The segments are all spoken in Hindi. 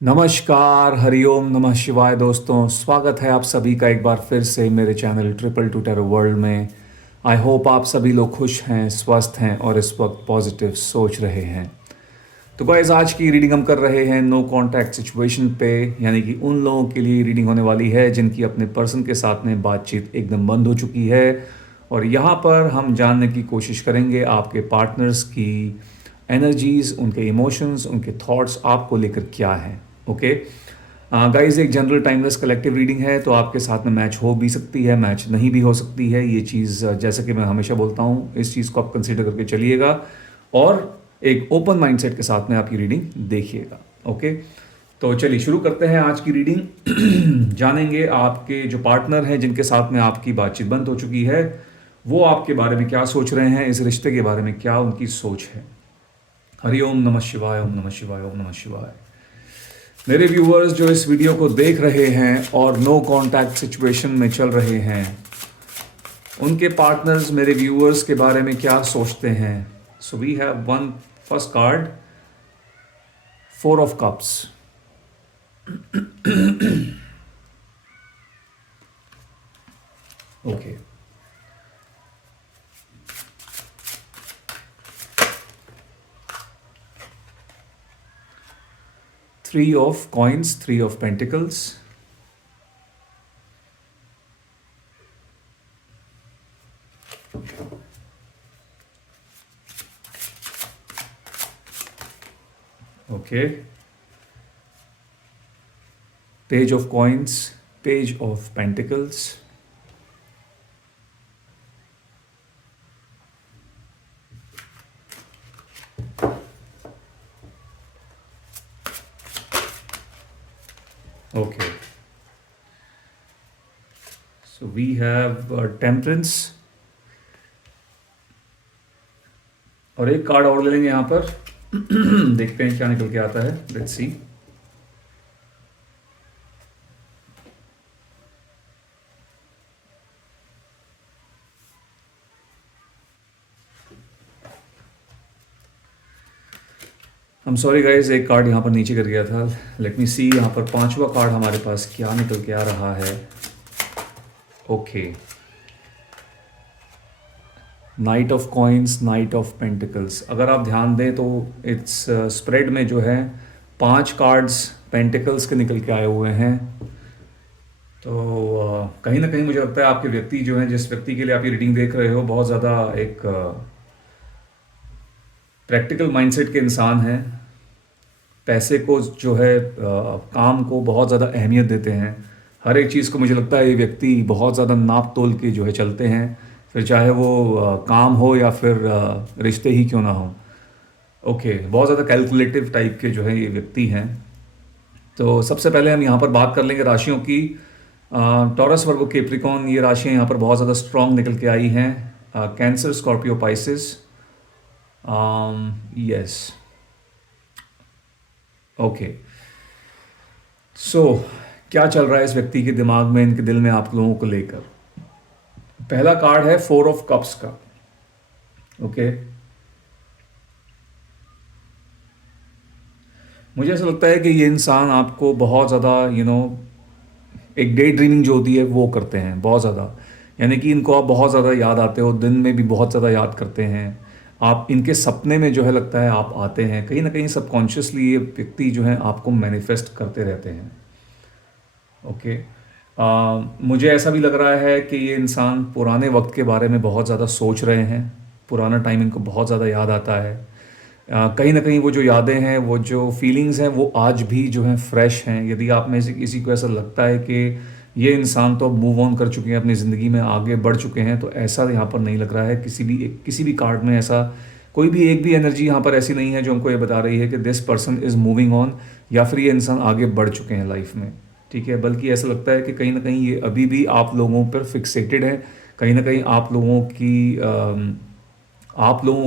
नमस्कार, हरिओम नमः शिवाय दोस्तों। स्वागत है आप सभी का एक बार फिर से मेरे चैनल ट्रिपल टूटर वर्ल्ड में। आई होप आप सभी लोग खुश हैं, स्वस्थ हैं और इस वक्त पॉजिटिव सोच रहे हैं। तो गाइस, आज की रीडिंग हम कर रहे हैं नो कॉन्टैक्ट सिचुएशन पे, यानी कि उन लोगों के लिए रीडिंग होने वाली है जिनकी अपने पर्सन के साथ में बातचीत एकदम बंद हो चुकी है। और यहाँ पर हम जानने की कोशिश करेंगे आपके पार्टनर्स की एनर्जीज, उनके इमोशंस, उनके थॉट्स आपको लेकर क्या हैं। ओके गाइस, एक जनरल टाइमलेस कलेक्टिव रीडिंग है, तो आपके साथ में मैच हो भी सकती है, मैच नहीं भी हो सकती है। ये चीज़ जैसा कि मैं हमेशा बोलता हूँ, इस चीज़ को आप कंसिडर करके चलिएगा और एक ओपन माइंडसेट के साथ में आपकी रीडिंग देखिएगा। ओके, तो चलिए शुरू करते हैं आज की रीडिंग। जानेंगे आपके जो पार्टनर हैं जिनके साथ में आपकी बातचीत बंद हो चुकी है, वो आपके बारे में क्या सोच रहे हैं, इस रिश्ते के बारे में क्या उनकी सोच है। हरि ओम नमः शिवाय, ओम नमः शिवाय, ओम नमः शिवाय। मेरे व्यूअर्स जो इस वीडियो को देख रहे हैं और नो कांटेक्ट सिचुएशन में चल रहे हैं, उनके पार्टनर्स मेरे व्यूअर्स के बारे में क्या सोचते हैं। So we have one first card, four of cups. Okay, three of coins, three of pentacles, okay, page of coins, page of pentacles, okay. So we have temperance, और एक कार्ड और ले लेंगे यहाँ पर। देखते हैं क्या निकल के आता है, let's see. I am sorry guys, एक कार्ड यहाँ पर नीचे गिर गया था। लेट मी सी, यहाँ पर पांचवा कार्ड हमारे पास क्या निकल के आ रहा है। Okay, night of coins, night of pentacles. अगर आप ध्यान दें तो इट्स स्प्रेड में जो है पांच कार्ड्स पेंटिकल्स के निकल के आए हुए हैं। तो कहीं ना कहीं मुझे लगता है आपके व्यक्ति जो हैं, जिस व्यक्ति के लिए आप ये रीडिंग देख रहे हो, बहुत ज़्यादा एक प्रैक्टिकल माइंडसेट के इंसान हैं। पैसे को जो है काम को बहुत ज़्यादा अहमियत देते हैं। हर एक चीज़ को मुझे लगता है ये व्यक्ति बहुत ज़्यादा नाप तोल के जो है चलते हैं, फिर चाहे वो काम हो या फिर रिश्ते ही क्यों ना हो। ओके, बहुत ज़्यादा कैलकुलेटिव टाइप के जो है ये व्यक्ति हैं। तो सबसे पहले हम यहाँ पर बात कर लेंगे राशियों की। टॉरस, वर्गो, कैप्रिकॉर्न, ये राशियाँ यहाँ पर बहुत ज़्यादा स्ट्रॉन्ग निकल के आई हैं। Cancer, Scorpio, Pisces. Yes, okay. So क्या चल रहा है इस व्यक्ति के दिमाग में, इनके दिल में आप लोगों को लेकर। पहला कार्ड है फोर ऑफ कप्स का। ओके, मुझे ऐसा लगता है कि ये इंसान आपको बहुत ज़्यादा एक डे ड्रीमिंग जो होती है वो करते हैं बहुत ज़्यादा। यानी कि इनको आप बहुत ज़्यादा याद आते हो, दिन में भी बहुत ज़्यादा याद करते हैं आप। इनके सपने में जो है लगता है आप आते हैं, कहीं ना कहीं सबकॉन्शियसली ये व्यक्ति जो है आपको मैनिफेस्ट करते रहते हैं। ओके, मुझे ऐसा भी लग रहा है कि ये इंसान पुराने वक्त के बारे में बहुत ज़्यादा सोच रहे हैं। पुराना टाइम इनको बहुत ज़्यादा याद आता है। कहीं ना कहीं वो जो यादें हैं, वो जो फीलिंग्स हैं, वो आज भी जो हैं फ्रेश हैं। यदि आप में से किसी को ऐसा लगता है कि ये इंसान तो अब मूव ऑन कर चुके हैं, अपनी ज़िंदगी में आगे बढ़ चुके हैं, तो ऐसा यहाँ पर नहीं लग रहा है। किसी भी कार्ड में ऐसा कोई भी एक भी एनर्जी यहाँ पर ऐसी नहीं है जो हमको ये बता रही है कि this person is moving on या फिर ये इंसान आगे बढ़ चुके हैं लाइफ में। ठीक है, बल्कि ऐसा लगता है कि कहीं ना कहीं ये अभी भी आप लोगों पर फिक्सेटेड है। कहीं ना कहीं आप लोगों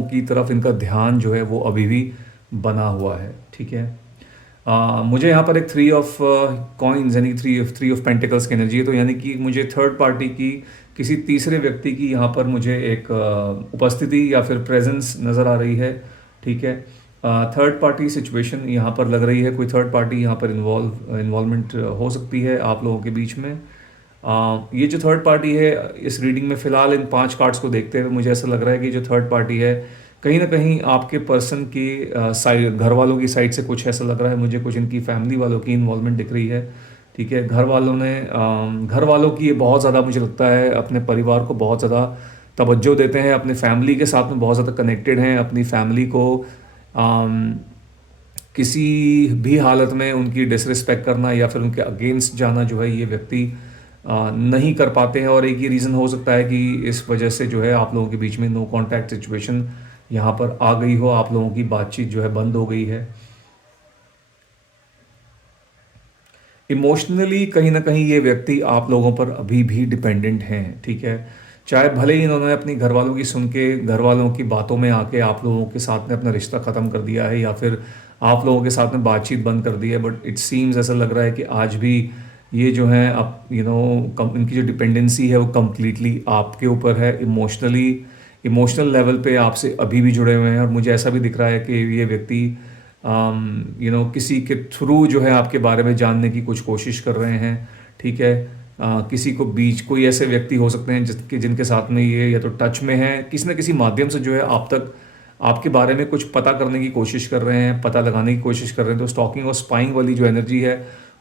की तरफ इनका ध्यान जो है वो अभी भी बना हुआ है। ठीक है, मुझे यहाँ पर एक थ्री ऑफ कॉइन्स यानी थ्री ऑफ पेंटिकल्स की एनर्जी है। तो यानी कि मुझे थर्ड पार्टी की, किसी तीसरे व्यक्ति की यहाँ पर मुझे एक उपस्थिति या फिर प्रेजेंस नज़र आ रही है। ठीक है, थर्ड पार्टी सिचुएशन यहाँ पर लग रही है, कोई थर्ड पार्टी यहाँ पर इन्वॉल्वमेंट हो सकती है आप लोगों के बीच में। ये जो थर्ड पार्टी है, इस रीडिंग में फ़िलहाल इन 5 कार्ड्स को देखते हुए मुझे ऐसा लग रहा है कि जो थर्ड पार्टी है कहीं ना कहीं आपके पर्सन की साइड, घर वालों की साइड से कुछ ऐसा लग रहा है मुझे, कुछ इनकी फैमिली वालों की इन्वॉल्वमेंट दिख रही है। ठीक है, घर वालों ने घर वालों की ये बहुत ज़्यादा मुझे लगता है अपने परिवार को बहुत ज़्यादा तवज्जो देते हैं, अपने फैमिली के साथ में बहुत ज़्यादा कनेक्टेड हैं, अपनी फैमिली को अम, किसी भी हालत में उनकी डिसरिस्पेक्ट करना या फिर उनके अगेंस्ट जाना जो है ये व्यक्ति नहीं कर पाते हैं। और एक ही रीज़न हो सकता है कि इस वजह से जो है आप लोगों के बीच में नो कांटेक्ट सिचुएशन यहाँ पर आ गई हो, आप लोगों की बातचीत जो है बंद हो गई है। इमोशनली कहीं ना कहीं ये व्यक्ति आप लोगों पर अभी भी डिपेंडेंट हैं। ठीक है, चाहे भले ही इन्होंने अपनी घर वालों की सुन के, घर वालों की बातों में आके आप लोगों के साथ में अपना रिश्ता ख़त्म कर दिया है या फिर आप लोगों के साथ में बातचीत बंद कर दी है, बट इट सीम्स ऐसा लग रहा है कि आज भी ये जो है अब इनकी जो डिपेंडेंसी है वो कम्प्लीटली आपके ऊपर है। इमोशनल लेवल पे आपसे अभी भी जुड़े हुए हैं। और मुझे ऐसा भी दिख रहा है कि ये व्यक्ति किसी के थ्रू जो है आपके बारे में जानने की कुछ कोशिश कर रहे हैं। ठीक है, किसी को बीच कोई ऐसे व्यक्ति हो सकते हैं जिनके साथ में ये या तो टच में है, किसी न किसी माध्यम से जो है आप तक आपके बारे में कुछ पता करने की कोशिश कर रहे हैं, पता लगाने की कोशिश कर रहे हैं। तो स्टॉकिंग और स्पाइंग वाली जो एनर्जी है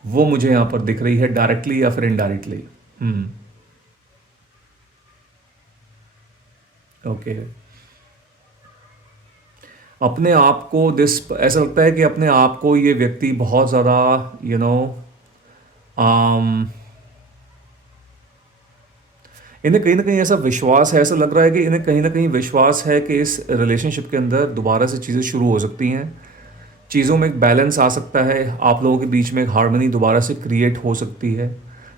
वो मुझे यहाँ पर दिख रही है, डायरेक्टली या फिर इनडायरेक्टली। ओके, अपने आप को दिस ऐसा लगता है कि अपने आप को ये व्यक्ति बहुत ज़्यादा यू नो इन्हें कहीं ना कहीं ऐसा विश्वास है, ऐसा लग रहा है कि इन्हें कहीं ना कहीं विश्वास है कि इस रिलेशनशिप के अंदर दोबारा से चीज़ें शुरू हो सकती हैं, चीज़ों में एक बैलेंस आ सकता है, आप लोगों के बीच में एक हार्मनी दोबारा से क्रिएट हो सकती है।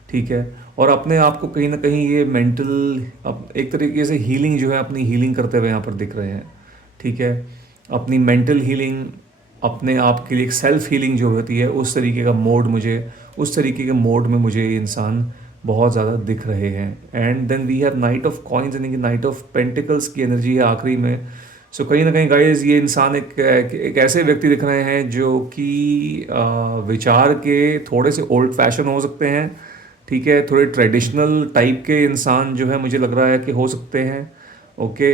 ठीक है, और अपने आप को कहीं ना कहीं ये मेंटल एक तरीके से हीलिंग जो है अपनी हीलिंग करते हुए यहाँ पर दिख रहे हैं। ठीक है, अपनी मेंटल हीलिंग, अपने आप के लिए एक सेल्फ हीलिंग जो होती है उस तरीके के मोड में मुझे ये इंसान बहुत ज़्यादा दिख रहे हैं। And then we have knight of coins, यानी कि नाइट ऑफ पेंटिकल्स की एनर्जी है आखिरी में। सो कहीं ना कहीं गाइस ये इंसान एक ऐसे व्यक्ति दिख रहे हैं जो कि विचार के थोड़े से ओल्ड फैशन हो सकते हैं। ठीक है, थोड़े ट्रेडिशनल टाइप के इंसान जो है मुझे लग रहा है कि हो सकते हैं। ओके,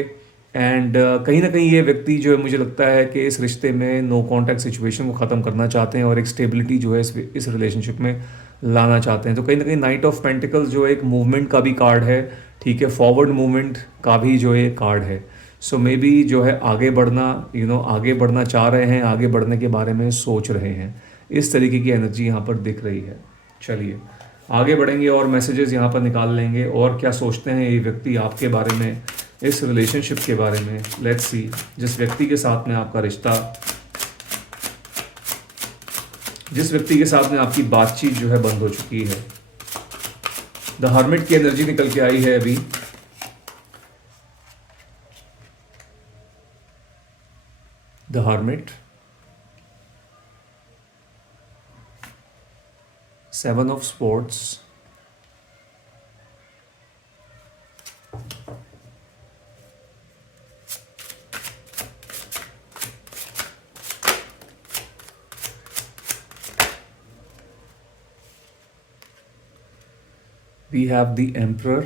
एंड कहीं ना कहीं ये व्यक्ति जो है मुझे लगता है कि इस रिश्ते में नो कांटेक्ट सिचुएशन को ख़त्म करना चाहते हैं और एक स्टेबिलिटी जो है इस रिलेशनशिप में लाना चाहते हैं। तो कहीं ना कहीं नाइट ऑफ पेंटिकल्स जो एक मूवमेंट का भी कार्ड है। ठीक है, फॉरवर्ड मूवमेंट का भी जो है कार्ड है। सो मे बी जो है आगे बढ़ना आगे बढ़ना चाह रहे हैं, आगे बढ़ने के बारे में सोच रहे हैं, इस तरीके की एनर्जी यहाँ पर दिख रही है। चलिए आगे बढ़ेंगे और मैसेजेस यहाँ पर निकाल लेंगे और क्या सोचते हैं ये व्यक्ति आपके बारे में, इस रिलेशनशिप के बारे में। लेट्स सी, जिस व्यक्ति के साथ में आपका रिश्ता, जिस व्यक्ति के साथ में आपकी बातचीत जो है बंद हो चुकी है। द हर्मिट की एनर्जी निकल के आई है अभी। The hermit, 7 of sports, we have the Emperor,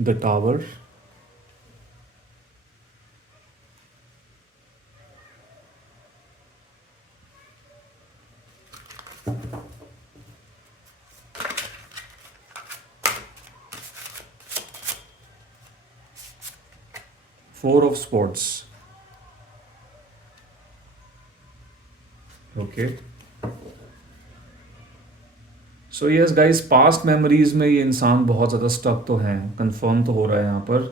the Tower, Four of Swords. Okay. So yes guys, past memories में ये इंसान बहुत ज़्यादा स्टक तो हैं, कंफर्म तो हो रहा है यहाँ पर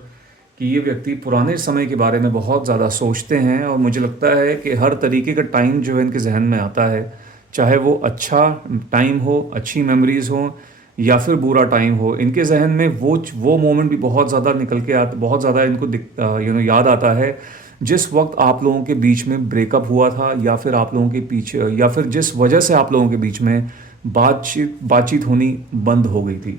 कि ये व्यक्ति पुराने समय के बारे में बहुत ज़्यादा सोचते हैं। और मुझे लगता है कि हर तरीके का टाइम जो है इनके जहन में आता है, चाहे वो अच्छा टाइम हो, अच्छी मेमोरीज़ हो, या फिर बुरा टाइम हो, इनके जहन में वो मोमेंट भी बहुत ज़्यादा निकल के आता, बहुत ज़्यादा इनको याद आता है जिस वक्त आप लोगों के बीच में ब्रेकअप हुआ था, या फिर आप लोगों के पीछे, या फिर जिस वजह से आप लोगों के बीच में बातचीत होनी बंद हो गई थी।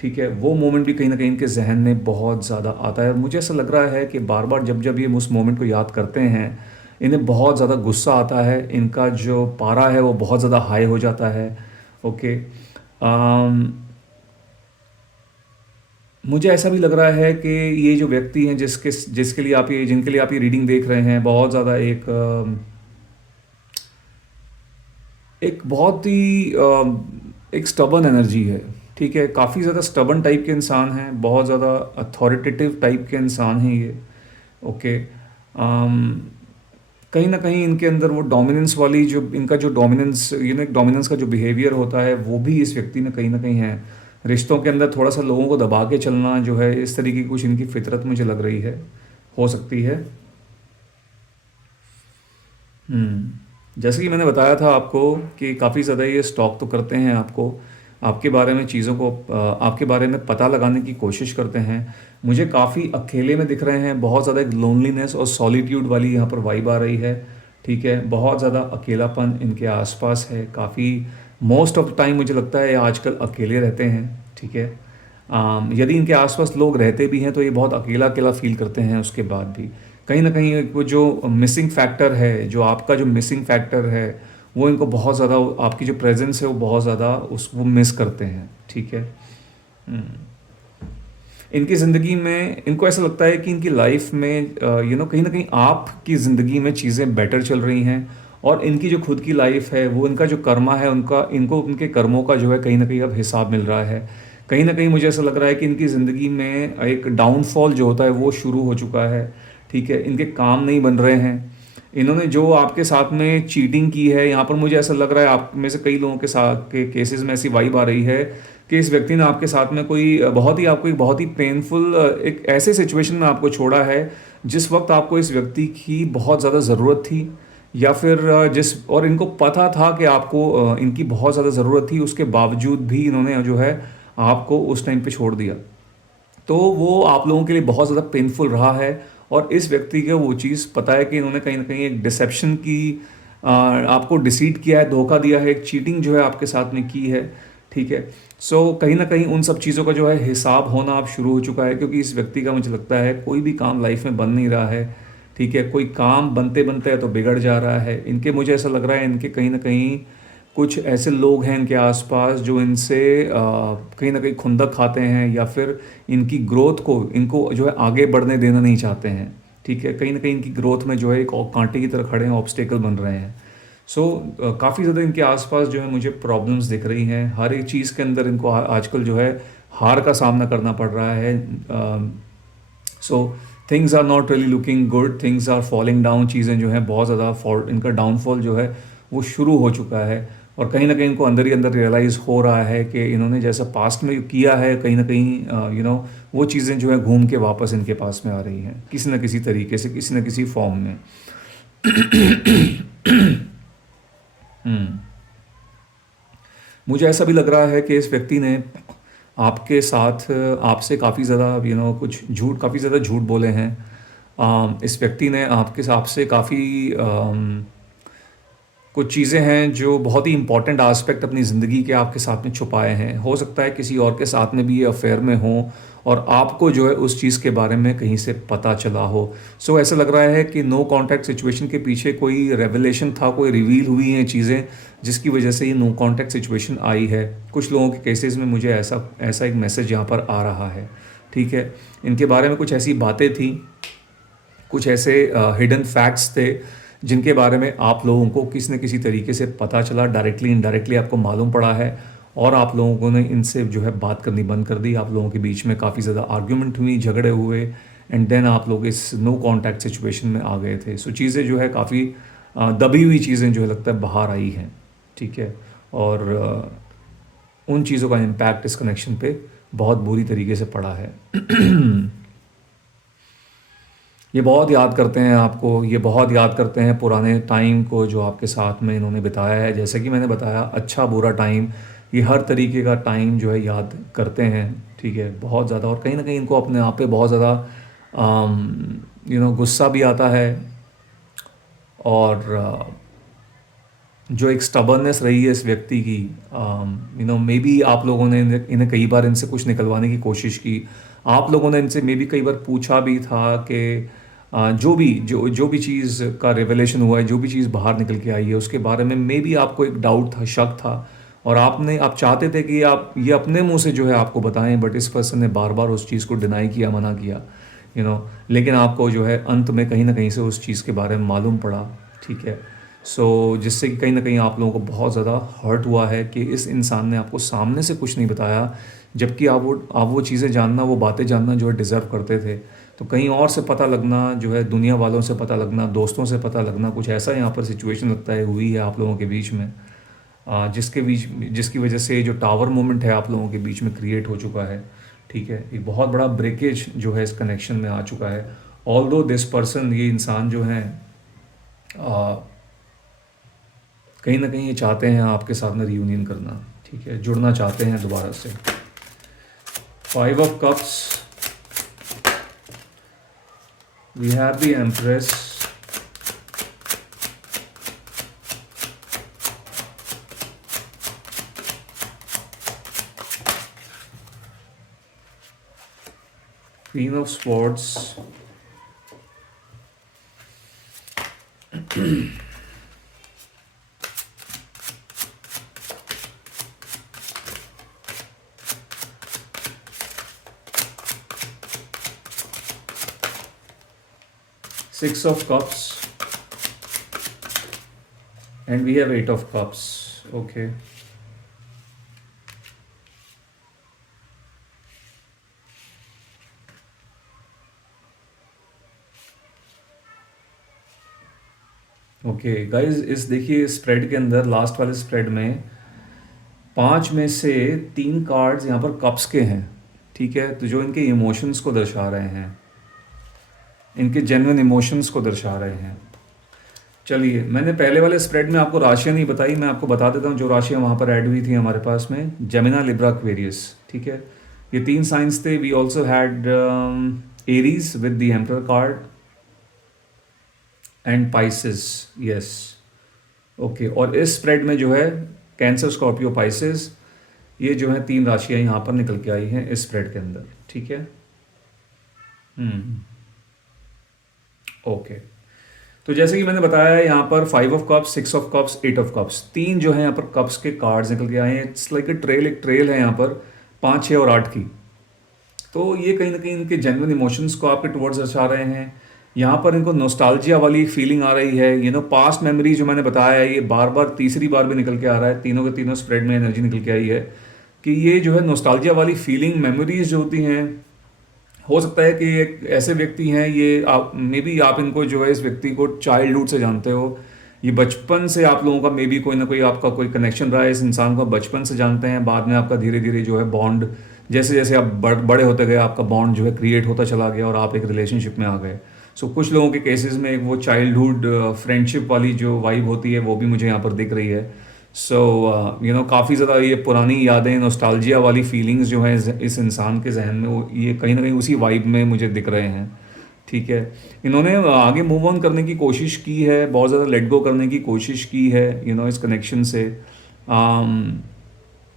ठीक है, वो मोमेंट भी कहीं ना कहीं इनके जहन में बहुत ज़्यादा आता है। और मुझे ऐसा लग रहा है कि बार बार जब जब ये उस मोमेंट को याद करते हैं, इन्हें बहुत ज़्यादा गुस्सा आता है, इनका जो पारा है वो बहुत ज़्यादा हाई हो जाता है। ओके। मुझे ऐसा भी लग रहा है कि ये जो व्यक्ति हैं जिसके लिए आप ये जिनके लिए आप ये रीडिंग देख रहे हैं, बहुत ज़्यादा एक बहुत ही एक स्टबन एनर्जी है। ठीक है, काफ़ी ज़्यादा स्टबन टाइप के इंसान हैं, बहुत ज़्यादा अथॉरिटेटिव टाइप के इंसान हैं ये। ओके। कहीं ना कहीं इनके अंदर वो डोमिनेंस वाली जो इनका जो डोमिनेंस एक डोमिनेंस का जो बिहेवियर होता है वो भी इस व्यक्ति में कहीं ना कहीं है। रिश्तों के अंदर थोड़ा सा लोगों को दबा के चलना जो है, इस तरीके की कुछ इनकी फितरत मुझे लग रही है, हो सकती है। जैसे कि मैंने बताया था आपको कि काफ़ी ज़्यादा ये स्टॉक तो करते हैं आपको, आपके बारे में चीज़ों को आपके बारे में पता लगाने की कोशिश करते हैं। मुझे काफ़ी अकेले में दिख रहे हैं, बहुत ज़्यादा एक लोनलीनेस और सॉलिट्यूड वाली यहाँ पर वाइब आ रही है। ठीक है, बहुत ज़्यादा अकेलापन इनके आसपास है, काफ़ी मोस्ट ऑफ द टाइम मुझे लगता है ये आजकल अकेले रहते हैं। ठीक है। यदि इनके आसपास लोग रहते भी हैं तो ये बहुत अकेला अकेला फील करते हैं उसके बाद भी। कहीं ना कहीं वो जो मिसिंग फैक्टर है, जो आपका जो मिसिंग फैक्टर है, वो इनको बहुत ज़्यादा, आपकी जो प्रेजेंस है वो बहुत ज़्यादा उस वो मिस करते हैं। ठीक है। हम्म। इनकी ज़िंदगी में इनको ऐसा लगता है कि इनकी लाइफ में कहीं ना कहीं आपकी ज़िंदगी में चीज़ें बेटर चल रही हैं, और इनकी जो खुद की लाइफ है वो इनका जो कर्मा है उनका इनको उनके कर्मों का जो है कहीं ना कहीं अब हिसाब मिल रहा है। कहीं ना कहीं मुझे ऐसा लग रहा है कि इनकी ज़िंदगी में एक डाउनफॉल जो होता है वो शुरू हो चुका है। ठीक है, इनके काम नहीं बन रहे हैं। इन्होंने जो आपके साथ में चीटिंग की है, यहाँ पर मुझे ऐसा लग रहा है आप में से कई लोगों के साथ के केसेस में ऐसी वाइब आ रही है कि इस व्यक्ति ने आपके साथ में कोई बहुत ही आपको एक बहुत ही पेनफुल एक ऐसे सिचुएशन में आपको छोड़ा है जिस वक्त आपको इस व्यक्ति की बहुत ज़्यादा ज़रूरत थी, या फिर जिस और इनको पता था कि आपको इनकी बहुत ज़्यादा ज़रूरत थी, उसके बावजूद भी इन्होंने जो है आपको उस टाइम पे छोड़ दिया। तो वो आप लोगों के लिए बहुत ज़्यादा पेनफुल रहा है, और इस व्यक्ति को वो चीज़ पता है कि इन्होंने कहीं ना कहीं एक डिसेप्शन की आपको डिसीट किया है, धोखा दिया है, एक चीटिंग जो है आपके साथ में की है। ठीक है। सो कहीं ना कहीं उन सब चीज़ों का जो है हिसाब होना अब शुरू हो चुका है, क्योंकि इस व्यक्ति का मुझे लगता है कोई भी काम लाइफ में बन नहीं रहा है। ठीक है, कोई काम बनते बनते है तो बिगड़ जा रहा है इनके। मुझे ऐसा लग रहा है इनके कहीं ना कहीं कुछ ऐसे लोग हैं इनके आसपास जो इनसे कहीं ना कहीं खुंदक खाते हैं, या फिर इनकी ग्रोथ को इनको जो है आगे बढ़ने देना नहीं चाहते हैं। ठीक है, कहीं ना कहीं इनकी ग्रोथ में जो है एक कांटे की तरह खड़े हैं, ऑब्स्टेकल बन रहे हैं। सो काफ़ी ज़्यादा इनके आसपास जो है मुझे प्रॉब्लम्स दिख रही हैं, हर एक चीज़ के अंदर इनको आजकल जो है हार का सामना करना पड़ रहा है। So things are not really looking good, things are falling down, चीज़ें जो हैं बहुत ज़्यादा फॉल, इनका डाउनफॉल जो है वो शुरू हो चुका है। और कहीं ना कहीं इनको अंदर ही अंदर रियलाइज़ हो रहा है कि इन्होंने जैसा पास्ट में किया है, कहीं ना कहीं वो चीज़ें जो है घूम के वापस इनके पास में आ रही हैं किसी न किसी तरीके से, किसी न किसी फॉर्म में। हम्म। मुझे ऐसा भी लग रहा है कि इस व्यक्ति ने आपके साथ आपसे काफ़ी ज़्यादा कुछ झूठ, काफ़ी ज़्यादा झूठ बोले हैं। इस व्यक्ति ने आपसे काफ़ी कुछ चीज़ें हैं जो बहुत ही इंपॉर्टेंट आस्पेक्ट अपनी ज़िंदगी के आपके साथ में छुपाए हैं। हो सकता है किसी और के साथ में भी ये अफेयर में हो, और आपको जो है उस चीज़ के बारे में कहीं से पता चला हो। सो ऐसा लग रहा है कि नो कॉन्टैक्ट सिचुएशन के पीछे कोई रेवलेशन था, कोई रिवील हुई हैं चीज़ें जिसकी वजह से ये नो कॉन्टैक्ट सिचुएशन आई है। कुछ लोगों के केसेस में मुझे ऐसा ऐसा एक मैसेज यहाँ पर आ रहा है। ठीक है, इनके बारे में कुछ ऐसी बातें थी, कुछ ऐसे हिडन फैक्ट्स थे जिनके बारे में आप लोगों को किसी न किसी तरीके से पता चला, डायरेक्टली इनडायरेक्टली आपको मालूम पड़ा है, और आप लोगों ने इनसे जो है बात करनी बंद कर दी। आप लोगों के बीच में काफ़ी ज़्यादा आर्ग्यूमेंट हुई, झगड़े हुए, एंड देन आप लोग इस नो कॉन्टैक्ट सिचुएशन में आ गए थे। सो चीज़ें जो है काफ़ी दबी हुई चीज़ें जो है लगता है बाहर आई हैं। ठीक है, और उन चीज़ों का इम्पैक्ट इस कनेक्शन पे बहुत बुरी तरीके से पड़ा है। ये बहुत याद करते हैं आपको, ये बहुत याद करते हैं पुराने टाइम को जो आपके साथ में इन्होंने बिताया है। जैसे कि मैंने बताया, अच्छा बुरा टाइम, ये हर तरीके का टाइम जो है याद करते हैं। ठीक है, बहुत ज़्यादा, और कहीं ना कहीं इनको अपने आप पे बहुत ज़्यादा गुस्सा भी आता है, और जो एक स्टबर्ननेस रही है इस व्यक्ति की, मे बी आप लोगों ने इन्हें कई बार इनसे कुछ निकलवाने की कोशिश की। आप लोगों ने इनसे मे बी कई बार पूछा भी था कि जो भी चीज़ का रिवलेशन हुआ है, जो भी चीज़ बाहर निकल के आई है उसके बारे में मे बी आपको एक डाउट था, शक था, और आप चाहते थे कि आप ये अपने मुंह से जो है आपको बताएं, बट इस पर्सन ने बार बार उस चीज़ को डिनाई किया, मना किया, लेकिन आपको जो है अंत में कहीं ना कहीं से उस चीज़ के बारे में मालूम पड़ा। ठीक है। जिससे कि कहीं ना कहीं आप लोगों को बहुत ज़्यादा हर्ट हुआ है कि इस इंसान ने आपको सामने से कुछ नहीं बताया, जबकि आप वो चीज़ें जानना, वो बातें जानना जो है डिज़र्व करते थे। तो कहीं और से पता लगना जो है, दुनिया वालों से पता लगना, दोस्तों से पता लगना, कुछ ऐसा यहाँ पर सिचुएशन लगता है हुई है आप लोगों के बीच में, जिसकी वजह से जो टावर मोमेंट है आप लोगों के बीच में क्रिएट हो चुका है। ठीक है। एक बहुत बड़ा ब्रेकेज जो है इस कनेक्शन में आ चुका है। ऑल दो दिस पर्सन, ये इंसान जो है कहीं ना कहीं ये चाहते हैं आपके साथ में रियूनियन करना। ठीक है। जुड़ना चाहते हैं दोबारा से। 5 of Cups, we have the Empress, Queen of Swords, Six of Cups, and we have 8 of Cups. Okay. Okay guys, इस देखिए स्प्रेड के अंदर, लास्ट वाले स्प्रेड में 5 में से 3 कार्ड्स यहाँ पर कप्स के हैं। ठीक है। तो जो इनके इमोशंस को दर्शा रहे हैं, इनके जेन्युइन इमोशंस को दर्शा रहे हैं। चलिए, मैंने पहले वाले स्प्रेड में आपको राशियाँ नहीं बताई, मैं आपको बता देता हूँ जो राशियाँ वहाँ पर ऐड हुई थी हमारे पास में। Gemini, Libra, Aquarius. ठीक है। ये 3 साइंस थे। We also had Aries with the emperor card and Pisces. Yes. Okay. और इस स्प्रेड में जो है कैंसर, स्कॉर्पियो, पाइसेस, ये जो है 3 राशियाँ यहाँ पर निकल के आई हैं इस स्प्रेड के अंदर। ठीक है। ओके। तो जैसे कि मैंने बताया है, यहाँ पर 5 of Cups, 6 of Cups, 8 of Cups, 3 जो है यहाँ पर कप्स के कार्ड्स निकल के आए हैं। इट्स लाइक एक ट्रेल है यहाँ पर 5, 6 और 8 की। तो ये कहीं ना कहीं इनके जेन्युइन इमोशंस को आपके टुवर्ड्स दर्शा रहे हैं। यहाँ पर इनको नोस्टाल्जिया वाली फीलिंग आ रही है। पास्ट मेमोरी जो मैंने बताया है, ये बार बार तीसरी बार भी निकल के आ रहा है। तीनों के तीनों स्प्रेड में एनर्जी निकल के आई है कि ये जो है नोस्टाल्जिया वाली फीलिंग, मेमोरीज जो होती हैं, हो सकता है कि एक ऐसे व्यक्ति हैं, ये आप मे बी आप इनको जो है, इस व्यक्ति को चाइल्डहुड से जानते हो। ये बचपन से आप लोगों का मे बी कोई ना कोई आपका कोई कनेक्शन रहा है। इस इंसान को आप बचपन से जानते हैं, बाद में आपका धीरे धीरे जो है बॉन्ड, जैसे जैसे आप बड़े होते गए, आपका बॉन्ड जो है क्रिएट होता चला गया और आप एक रिलेशनशिप में आ गए। कुछ लोगों के केसेस में एक वो चाइल्डहुड फ्रेंडशिप वाली जो वाइब होती है, वो भी मुझे यहाँ पर दिख रही है। काफ़ी ज़्यादा ये पुरानी यादें, नॉस्टैल्जिया वाली फीलिंग्स जो हैं इस इंसान के जहन में, वो ये कहीं ना कहीं उसी वाइब में मुझे दिख रहे हैं। ठीक है। इन्होंने आगे मूव ऑन करने की कोशिश की है, बहुत ज़्यादा लेट गो करने की कोशिश की है इस कनेक्शन से,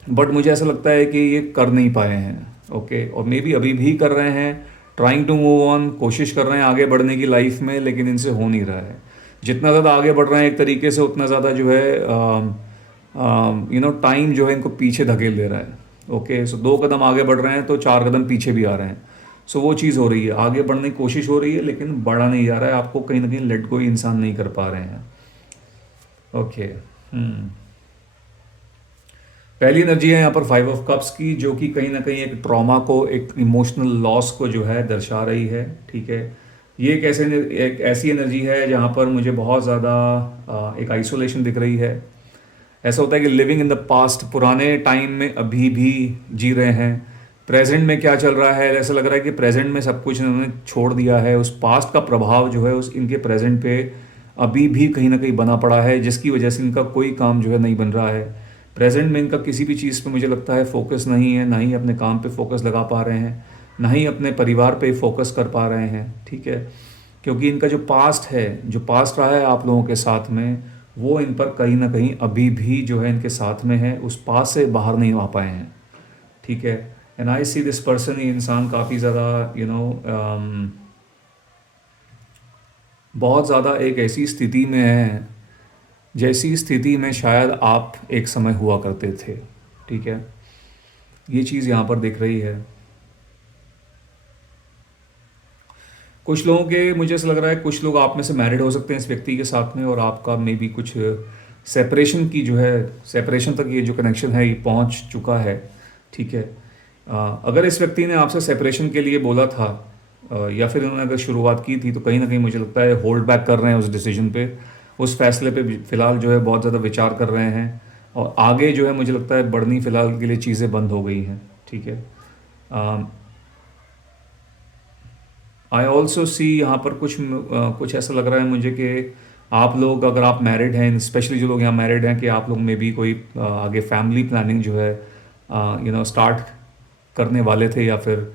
बट मुझे ऐसा लगता है कि ये कर नहीं पाए हैं। ओके। और मे बी अभी भी कर रहे हैं, ट्राइंग टू मूव ऑन, कोशिश कर रहे हैं आगे बढ़ने की लाइफ में, लेकिन इनसे हो नहीं रहा है। जितना ज़्यादा आगे बढ़ रहे हैं एक तरीके से, उतना ज़्यादा जो है टाइम जो है इनको पीछे धकेल दे रहा है। ओके। 2 कदम आगे बढ़ रहे हैं तो 4 कदम पीछे भी आ रहे हैं। वो चीज़ हो रही है, आगे बढ़ने की कोशिश हो रही है लेकिन बढ़ा नहीं जा रहा है। आपको कहीं ना कहीं लेट गो इंसान नहीं कर पा रहे हैं। ओके। पहली एनर्जी है यहाँ पर 5 of Cups की, जो कि कहीं ना कहीं एक ट्रॉमा को, एक इमोशनल लॉस को जो है दर्शा रही है। ठीक है। ये एक ऐसी एनर्जी है जहाँ पर मुझे बहुत ज़्यादा एक आइसोलेशन दिख रही है। ऐसा होता है कि लिविंग इन द पास्ट, पुराने टाइम में अभी भी जी रहे हैं। प्रेजेंट में क्या चल रहा है, ऐसा लग रहा है कि प्रेजेंट में सब कुछ इन्होंने छोड़ दिया है। उस पास्ट का प्रभाव जो है उस इनके प्रेजेंट पे अभी भी कहीं ना कहीं बना पड़ा है, जिसकी वजह से इनका कोई काम जो है नहीं बन रहा है। प्रेजेंट में इनका किसी भी चीज़ पे मुझे लगता है फोकस नहीं है, ना ही अपने काम पे फोकस लगा पा रहे हैं, ना ही अपने परिवार पे फोकस कर पा रहे हैं। ठीक है। क्योंकि इनका जो पास्ट है, जो पास्ट रहा है आप लोगों के साथ में, वो इन पर कहीं ना कहीं अभी भी जो है इनके साथ में है, उस पास से बाहर नहीं आ पाए हैं। ठीक है। And I see this person, ये इंसान काफ़ी ज़्यादा बहुत ज़्यादा एक ऐसी स्थिति में है जैसी स्थिति में शायद आप एक समय हुआ करते थे। ठीक है। ये चीज़ यहाँ पर दिख रही है। कुछ लोगों के, मुझे ऐसा लग रहा है कुछ लोग आप में से मैरिड हो सकते हैं इस व्यक्ति के साथ में, और आपका मे बी कुछ सेपरेशन की जो है, सेपरेशन तक ये जो कनेक्शन है ये पहुंच चुका है। ठीक है। अगर इस व्यक्ति ने आपसे सेपरेशन के लिए बोला था, या फिर उन्होंने अगर शुरुआत की थी, तो कहीं ना कहीं मुझे लगता है होल्ड बैक कर रहे हैं उस डिसीजन पे, उस फैसले पे फ़िलहाल जो है बहुत ज़्यादा विचार कर रहे हैं। और आगे जो है मुझे लगता है बढ़नी फ़िलहाल के लिए चीज़ें बंद हो गई हैं। ठीक है। आई ऑल्सो सी यहाँ पर कुछ ऐसा लग रहा है मुझे कि आप लोग, अगर आप मैरिड हैं, स्पेशली जो लोग यहाँ मैरिड हैं, कि आप लोग में भी कोई आगे फैमिली प्लानिंग जो है स्टार्ट करने वाले थे, या फिर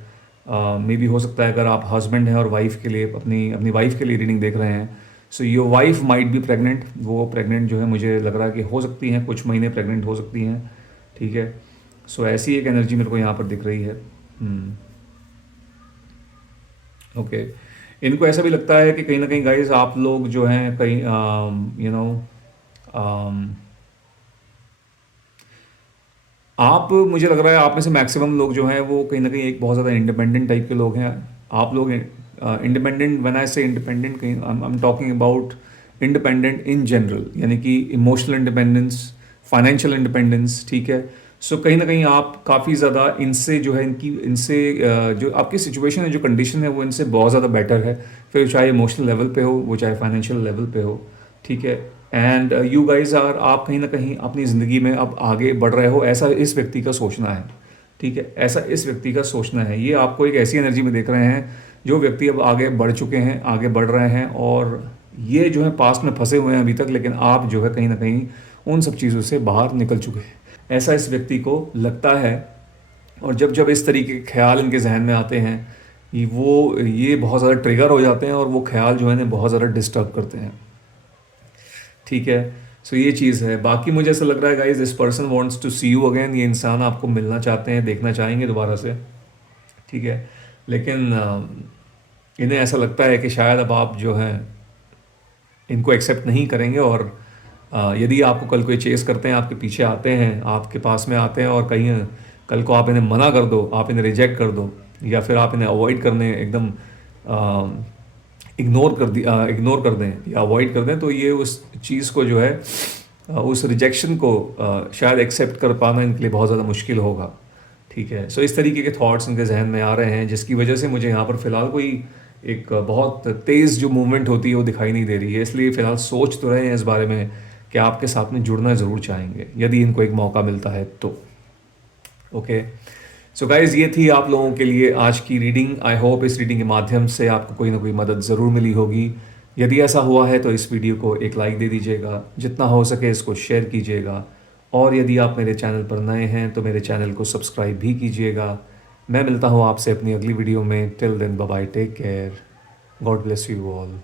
मे बी हो सकता है अगर आप हस्बैंड हैं और वाइफ के लिए, अपनी अपनी वाइफ के लिए रीडिंग देख रहे हैं, so your wife might be pregnant. वो प्रेग्नेंट जो है मुझे लग रहा है कि हो सकती हैं, कुछ महीने प्रेग्नेंट हो सकती हैं। ठीक है। सो ऐसी एक एनर्जी मेरे को यहाँ पर दिख रही है। ओके। इनको ऐसा भी लगता है कि कहीं ना कहीं गाइस आप लोग जो हैं कहीं यू नो आप, मुझे लग रहा है आप में से मैक्सिमम लोग जो हैं वो कहीं ना कहीं एक बहुत ज़्यादा इंडिपेंडेंट टाइप के लोग हैं। आप लोग इंडिपेंडेंट, व्हेन आई से इंडिपेंडेंट, कहीं I am talking about independent in general, यानी कि इमोशनल इंडिपेंडेंस, फाइनेंशियल इंडिपेंडेंस। ठीक है। सो कहीं ना कहीं आप काफ़ी ज़्यादा इनसे जो है, इनसे जो आपकी सिचुएशन है, जो कंडीशन है, वो इनसे बहुत ज़्यादा बेटर है। फिर चाहे इमोशनल लेवल पे हो, वो चाहे फाइनेंशियल लेवल पे हो। ठीक है। एंड यू गाइज आर, आप कहीं ना कहीं अपनी ज़िंदगी में अब आगे बढ़ रहे हो, ऐसा इस व्यक्ति का सोचना है। ठीक है। ऐसा इस व्यक्ति का सोचना है। ये आपको एक ऐसी एनर्जी में देख रहे हैं, जो व्यक्ति अब आगे बढ़ चुके हैं, आगे बढ़ रहे हैं, और ये जो है पास्ट में फंसे हुए हैं अभी तक, लेकिन आप जो है कहीं ना कहीं उन सब चीज़ों से बाहर निकल चुके हैं, ऐसा इस व्यक्ति को लगता है। और जब जब इस तरीके के ख्याल इनके जहन में आते हैं, ये बहुत ज़्यादा ट्रिगर हो जाते हैं, और वो ख्याल जो है ना बहुत ज़्यादा डिस्टर्ब करते हैं। ठीक है। सो ये चीज़ है। बाकी मुझे ऐसा लग रहा है guys, this person wants to see you again. ये इंसान आपको मिलना चाहते हैं, देखना चाहेंगे दोबारा से। ठीक है। लेकिन इन्हें ऐसा लगता है कि शायद अब आप जो हैं इनको एक्सेप्ट नहीं करेंगे, और यदि आपको कल कोई चेस करते हैं, आपके पीछे आते हैं, आपके पास में आते हैं, और कहीं कल को आप इन्हें मना कर दो, आप इन्हें रिजेक्ट कर दो, या फिर आप इन्हें अवॉइड करने एकदम इग्नोर कर दें या अवॉइड कर दें, तो ये उस चीज़ को जो है उस रिजेक्शन को शायद एक्सेप्ट कर पाना इनके लिए बहुत ज़्यादा मुश्किल होगा। ठीक है। सो इस तरीके के थॉट्स इनके जहन में आ रहे हैं, जिसकी वजह से मुझे यहाँ पर फ़िलहाल कोई एक बहुत तेज़ जो मूवमेंट होती है वो दिखाई नहीं दे रही है। इसलिए फ़िलहाल सोच तो रहे हैं इस बारे में कि आपके साथ में जुड़ना ज़रूर चाहेंगे, यदि इनको एक मौका मिलता है तो। ओके। सो गाइज, ये थी आप लोगों के लिए आज की रीडिंग। आई होप इस रीडिंग के माध्यम से आपको कोई ना कोई मदद ज़रूर मिली होगी। यदि ऐसा हुआ है तो इस वीडियो को एक लाइक दे दीजिएगा, जितना हो सके इसको शेयर कीजिएगा, और यदि आप मेरे चैनल पर नए हैं तो मेरे चैनल को सब्सक्राइब भी कीजिएगा। मैं मिलता हूँ आपसे अपनी अगली वीडियो में। Till then, bye bye, take care, God bless you all.